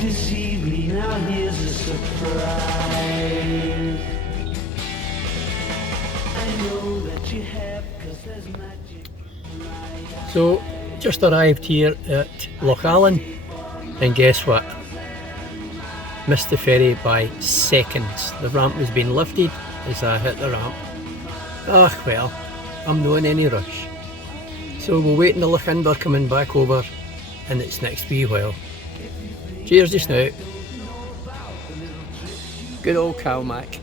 deceive me, now here's a surprise. I know that you have, 'cause there's magic in my eyes. So, just arrived here at Lochaline, and guess what? Missed the ferry by seconds. The ramp was being lifted as I hit the ramp. Ah well, I'm not in any rush. So we'll wait in the Lochinver coming back over, and it's next wee while. Cheers just now. Good old Calmac.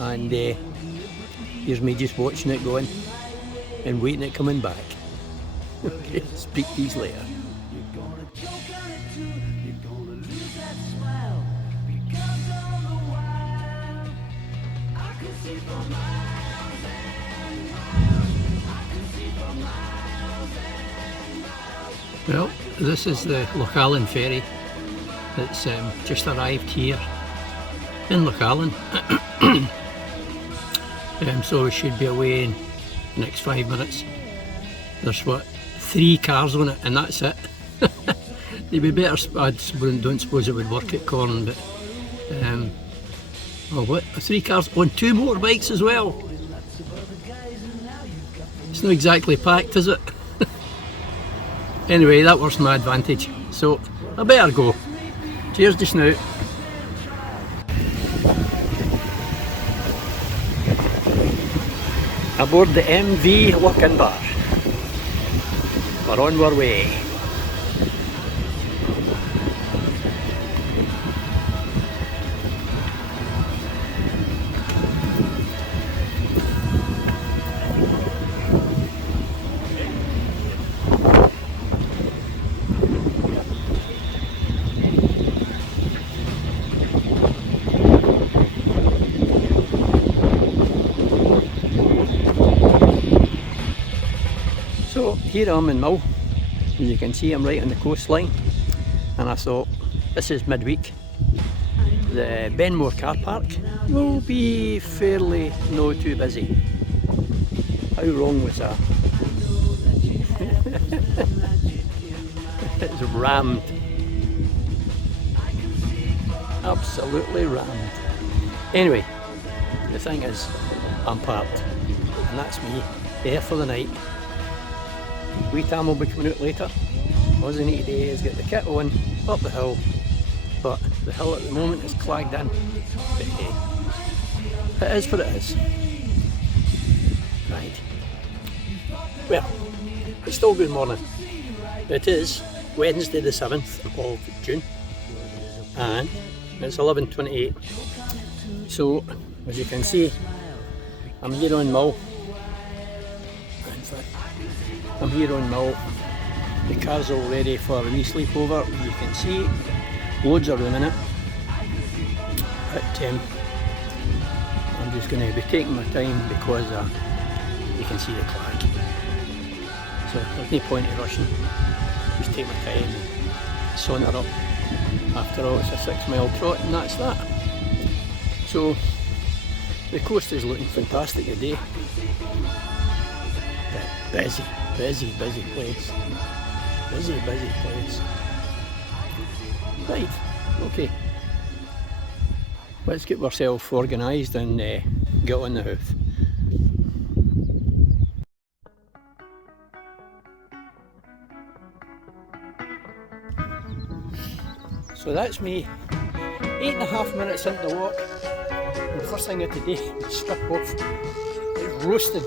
And here's me just watching it going and waiting it coming back. Okay, speak these later. Well, this is the Lochaline ferry that's just arrived here in Lochaline. So we should be away in the next 5 minutes. There's what, 3 cars on it, and that's it. They'd be better. I don't suppose it would work at Corran, but oh, what? 3 cars on 2 motorbikes as well. It's not exactly packed, is it? Anyway, that works to my advantage, so I better go. Cheers just now. Aboard the MV Lochinver. We're on our way. So here I am in Mull. As you can see, I'm right on the coastline, and I thought, this is midweek. The Benmore car park will be fairly no too busy. How wrong was that? It's rammed. Absolutely rammed. Anyway, the thing is, I'm parked, and that's me, there for the night. Wee Tam will be coming out later. All I need to do is get the kit on, up the hill, but the hill at the moment is clagged in. But hey, it is what it is. Right. Well, it's still good morning. It is Wednesday the 7th of June, and it's 11:28. So, as you can see, I'm here on Mull. I'm here on Mull. The car's all ready for a wee sleepover. As you can see, loads of room in it. But I'm just going to be taking my time because you can see the clag. So there's no point in rushing. Just take my time and saunter up. After all, it's a 6-mile trot, and that's that. So the coast is looking fantastic today. But busy place. Busy place. Right, okay. Let's get ourselves organised and get on the hoof. So that's me, 8.5 minutes into the walk. And the first thing of today, strip off. It's roasted.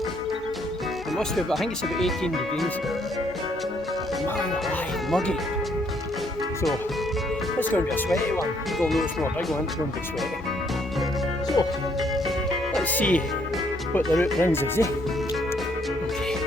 It must be about, I think it's about 18 degrees. Man alive, muggy. So, it's going to be a sweaty one. Although it's not a big one, it's going to be sweaty. So, let's see what the route brings us, eh? Okay.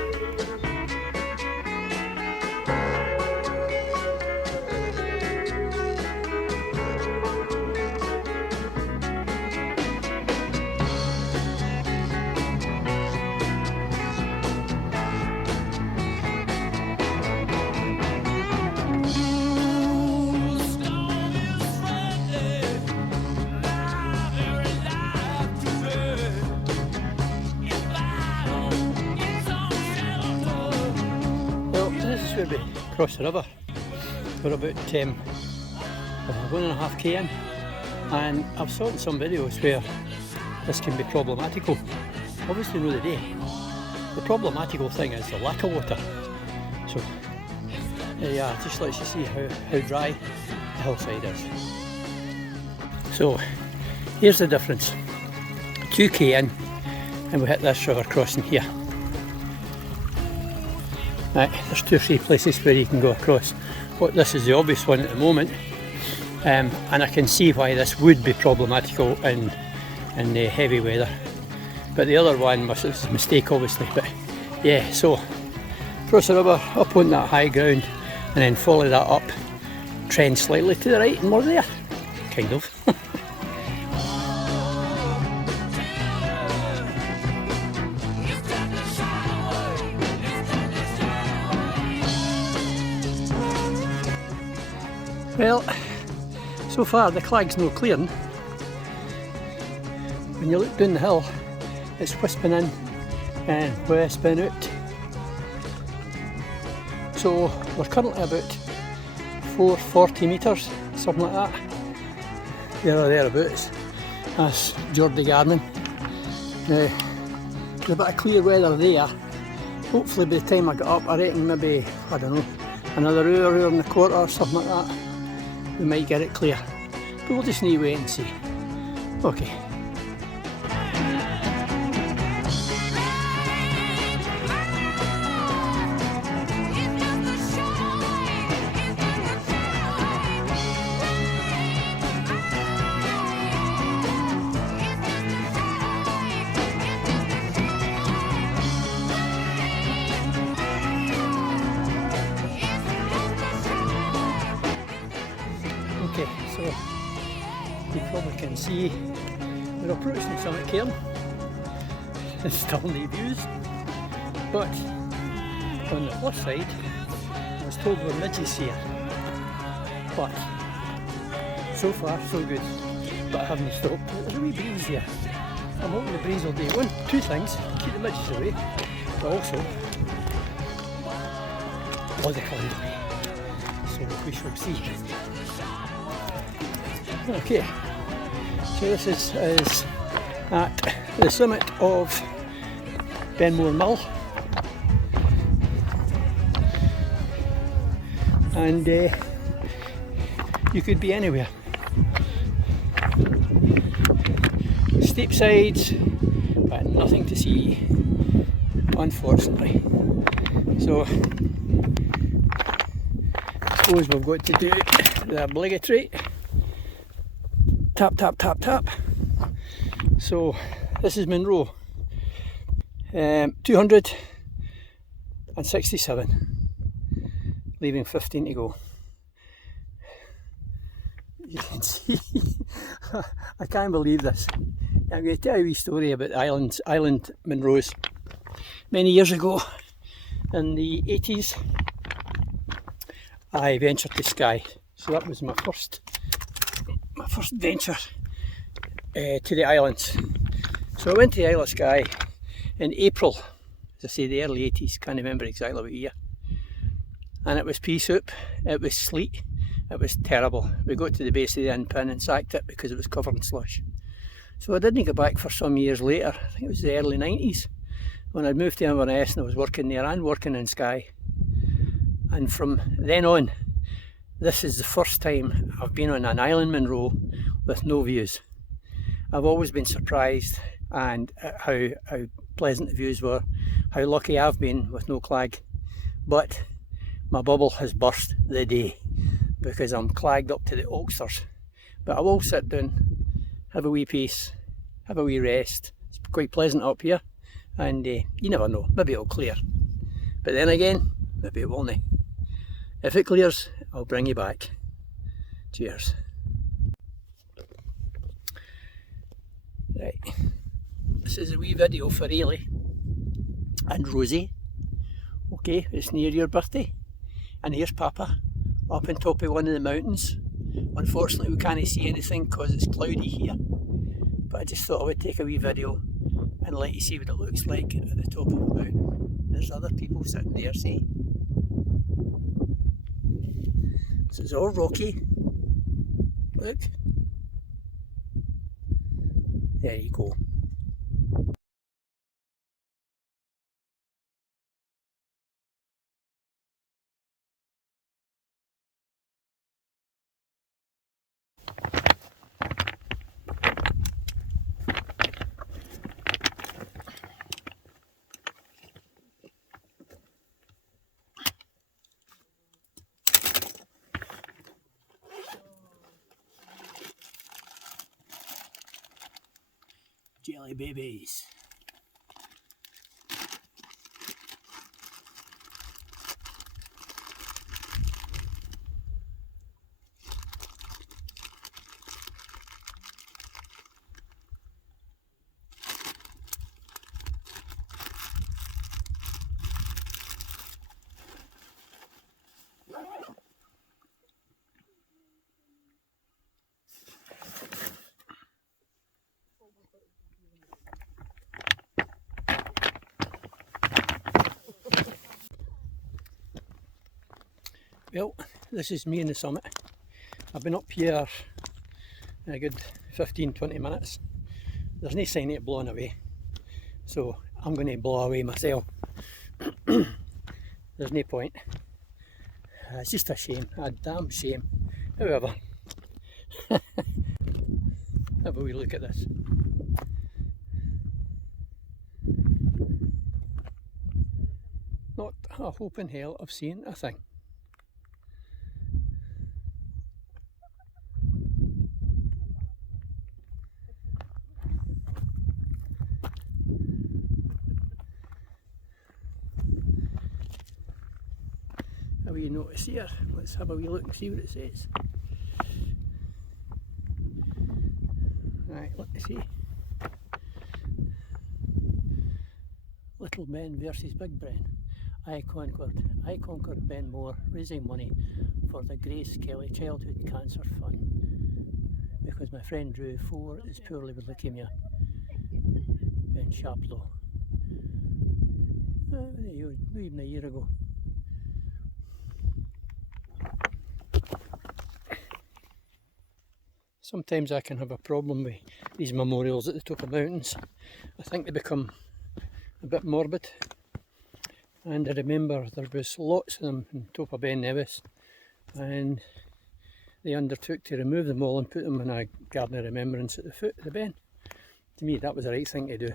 Where we cross the river. We're about 1.5 k in, and I've saw in some videos where this can be problematical. Obviously not the day. The problematical thing is the lack of water. So yeah, just lets you see how dry the hillside is. So here's the difference. 2k in and we hit this river crossing here. Right, there's 2 or 3 places where you can go across. But this is the obvious one at the moment, and I can see why this would be problematical in the heavy weather. But the other one was a mistake obviously. But yeah, so cross the river, up on that high ground, and then follow that up, trend slightly to the right, and we're there, kind of. Well, so far the clag's no clearing. When you look down the hill, it's wisping in and wisping out. So we're currently about 440 metres, something like that. There or thereabouts. That's Geordie gardening. Now, there's a bit of clear weather there. Hopefully by the time I get up, I reckon maybe, I don't know, another hour and a quarter or something like that, we might get it clear. But we'll just need to wait and see. Okay. Okay, so you probably can see we're approaching Summit Cairn. It's still no views, but on the plus side I was told we're midges here, but so far so good. But I haven't stopped. There's a wee breeze here. I'm hoping the breeze will do two things: keep the midges away, but also blow the cloud away. So we shall see. Okay, so this is at the summit of Beautiful Mull, and you could be anywhere. Steep sides, but nothing to see, unfortunately. So I suppose we've got to do the obligatory tap, tap, tap, tap. So this is Munro, 267, leaving 15 to go. You can see, I can't believe this. I'm going to tell you a wee story about the island Munros. Many years ago, in the 80s, I ventured to Skye. So that was my first venture to the islands. So I went to the Isle of Skye in April, as I say, the early 80s, can't remember exactly what year. And it was pea soup, it was sleet, it was terrible. We got to the base of the end pin and sacked it because it was covered in slush. So I didn't get back for some years later. I think it was the early 90s when I'd moved to Inverness and I was working there and working in Skye. And from then on, this is the first time I've been on an island Munro with no views. I've always been surprised and at how pleasant the views were, how lucky I've been with no clag. But my bubble has burst the day because I'm clagged up to the oxters. But I will sit down, have a wee piece, have a wee rest. It's quite pleasant up here, and you never know, maybe it'll clear. But then again, maybe it won't. If it clears, I'll bring you back. Cheers. Right, this is a wee video for Ailey and Rosie. Okay, it's near your birthday. And here's Papa, up on top of one of the mountains. Unfortunately we can't see anything because it's cloudy here. But I just thought I would take a wee video and let you see what it looks like at the top of the mountain. There's other people sitting there, see? So it's all rocky. Look. There you go. Jelly babies. Well, this is me in the summit. I've been up here a good 15-20 minutes. There's no sign of it blowing away, so I'm going to blow away myself. There's no point. It's just a shame, a damn shame. However, have a wee look at this. Not a hope in hell of seeing a thing. A wee notice here. Let's have a wee look and see what it says. Right, let me see. Little Ben versus Big Ben. I conquered Ben Moore, raising money for the Grace Kelly Childhood Cancer Fund because my friend Drew 4 is poorly with leukemia. Ben Shaplow. Not even a year ago. Sometimes I can have a problem with these memorials at the top of mountains. I think they become a bit morbid. And I remember there was lots of them on top of Ben Nevis, and they undertook to remove them all and put them in a garden of remembrance at the foot of the Ben. To me that was the right thing to do,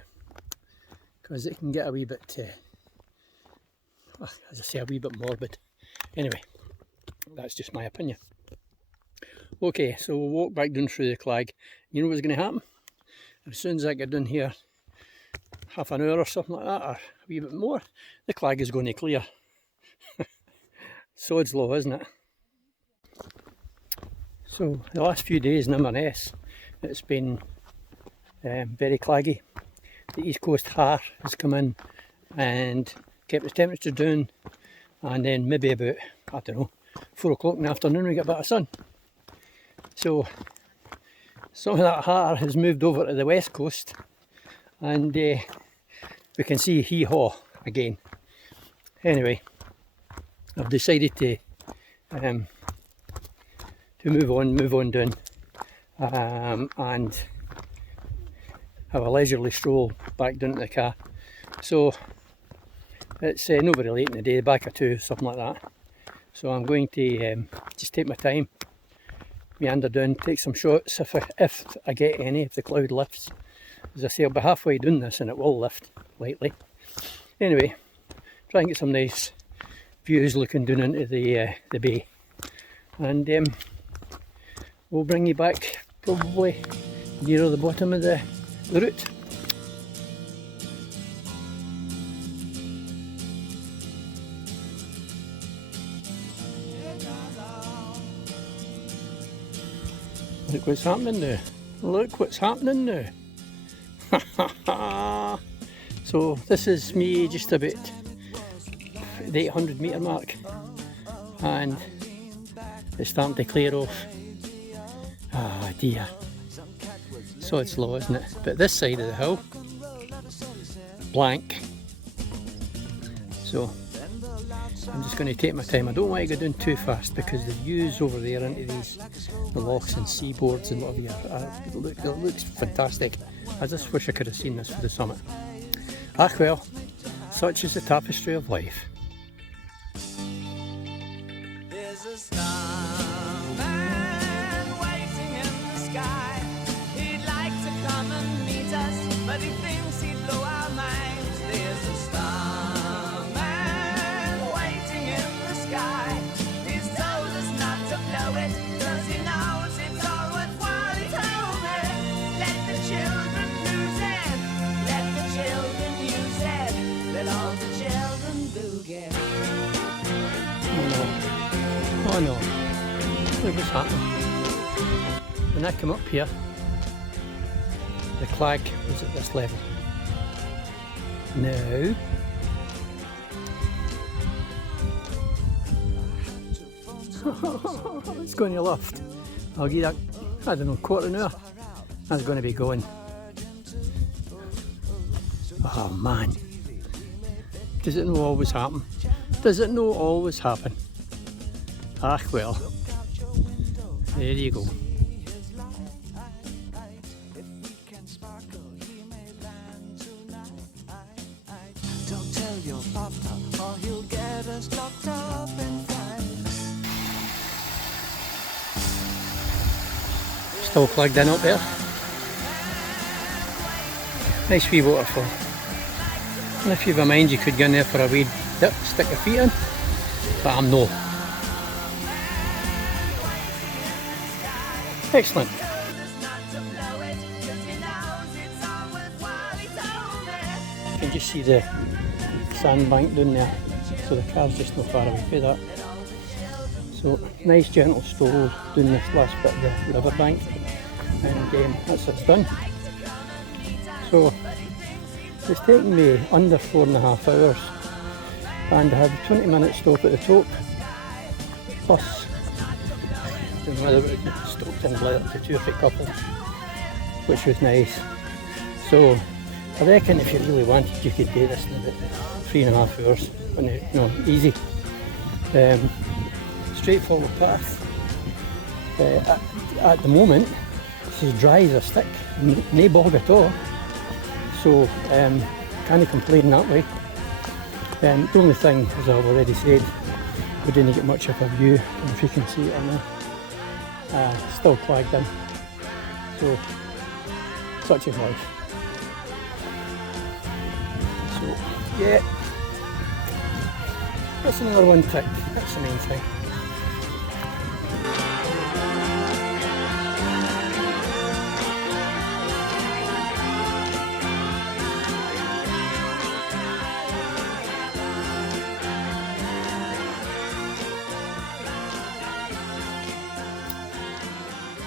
because it can get a wee bit, as I say, a wee bit morbid. Anyway, that's just my opinion. Okay, so we'll walk back down through the clag. You know what's going to happen? As soon as I get down here, half an hour or something like that, or a wee bit more, the clag is going to clear. Sod's law, isn't it? So the last few days in Inverness, it's been very claggy. The east coast har has come in and kept the temperature down, and then maybe about, I don't know, 4 o'clock in the afternoon we get a bit of sun. So some of that har has moved over to the west coast, and we can see hee-haw again. Anyway, I've decided to move on down and have a leisurely stroll back down to the car. So it's not very late in the day, back at 2, something like that. So I'm going to just take my time, meander down, take some shots if I get any, if the cloud lifts. As I say, I'll be halfway down this and it will lift lightly. Anyway, try and get some nice views looking down into the bay, and we'll bring you back probably nearer the bottom of the route. Look what's happening now. Look what's happening now. So this is me just about the 800 metre mark, and it's starting to clear off. Ah dear. So it's low, isn't it? But this side of the hill, blank. So I'm just going to take my time. I don't want to go down too fast because the views over there into the lochs and seaboards and whatever it looks fantastic. I just wish I could have seen this for the summit. Ah well, such is the tapestry of life. There's a starman waiting in the sky. He'd like to come and meet us, but he thinks he'd blow our minds. There's a starman waiting in the sky. He's told us not to blow it, 'cause he knows it's all worthwhile. He told me, let the children lose it, let the children use it, let all the children do get. Oh no, look what's happening. When I come up here, the clag was at this level. Now, it's going to lift. I'll give that, I don't know, quarter of an hour. That's going to be going. Oh man, does it not always happen? Does it not always happen? Ah well, there you go. Don't tell your papa or he'll get us locked up and fined. Still plugged in up there. Nice wee waterfall. And if you've a mind you could go in there for a wee dip, stick your feet in, but I'm no. Excellent. You can just see the sandbank down there, so the car's just not far away from that. So nice gentle stroll down this last bit of the riverbank, and that's it's done. So it's taken me under 4.5 hours, and I had a 20-minute stop at the top, plus I don't know whether it was stopped and let up to 2 or 3 couples, which was nice. So I reckon if you really wanted you could do this in about 3.5 hours, when you know, easy. Straightforward path. At the moment it's as dry as a stick, no bog at all, so can't complain that way. The only thing, as I've already said, we didn't get much of a view, if you can see it on there. Still flagged in, so such is life. So yeah, that's another one ticked, that's the main thing.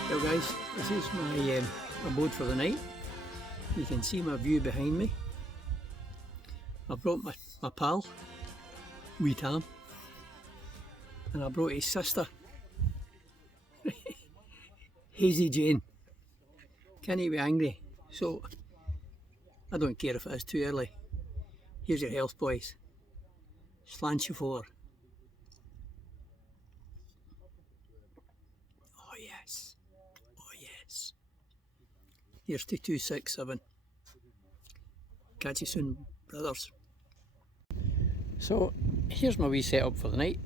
Well guys, this is my abode for the night. You can see my view behind me. I brought my pal, Wee Tam, and I brought his sister, Hazy Jane. Can't he be angry? So, I don't care if it is too early. Here's your health boys. Slant you for. Oh yes. Oh yes. Here's to 267. Catch you soon, brothers. So here's my wee setup for the night.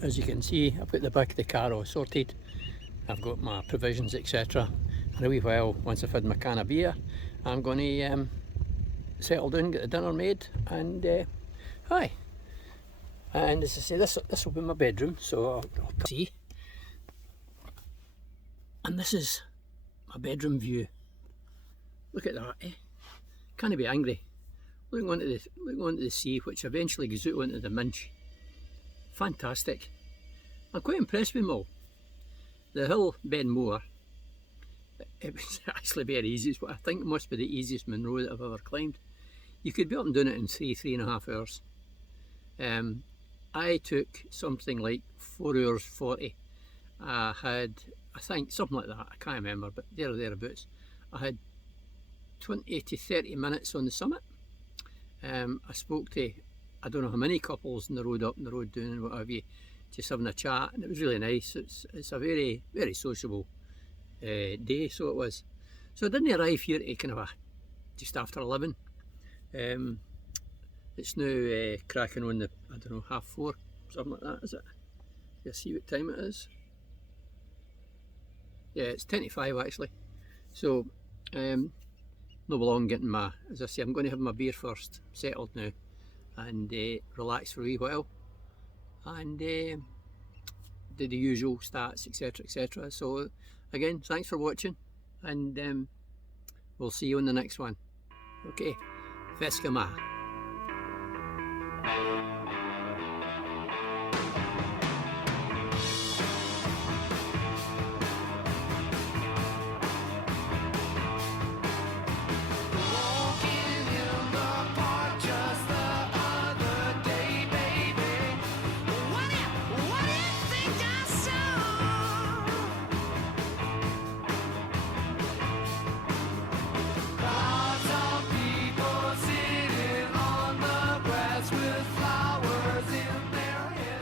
As you can see, I've got the back of the car all sorted. I've got my provisions, etc. In a wee while, once I've had my can of beer, I'm going to settle down, get the dinner made, and hi. And as I say, this will be my bedroom, so I'll see. And this is my bedroom view. Look at that, eh? Can't be angry. Looking onto the sea, which eventually goes out onto the Minch. Fantastic. I'm quite impressed with Mull. The hill Ben Moor, it was actually very easy. It's what I think must be the easiest Munro that I've ever climbed. You could be up and doing it in 3.5 hours. I took something like 4 hours 40. I had, I think, something like that, I can't remember, but there or thereabouts. I had 20 to 30 minutes on the summit. I spoke to I don't know how many couples in the road, up in the road doing and what have you, just having a chat, and it was really nice. It's a very, very sociable day, so it was. So I didn't arrive here to kind of just after 11. It's now cracking on the, I don't know, 4:30, something like that, is it? You see what time it is? Yeah, it's 10 to 5 actually. So, no long getting my, as I say, I'm going to have my beer first, settled now, and relax for a wee while, and do the usual stats, etc, etc. So again, thanks for watching, and we'll see you on the next one. Okay, Fesca Ma.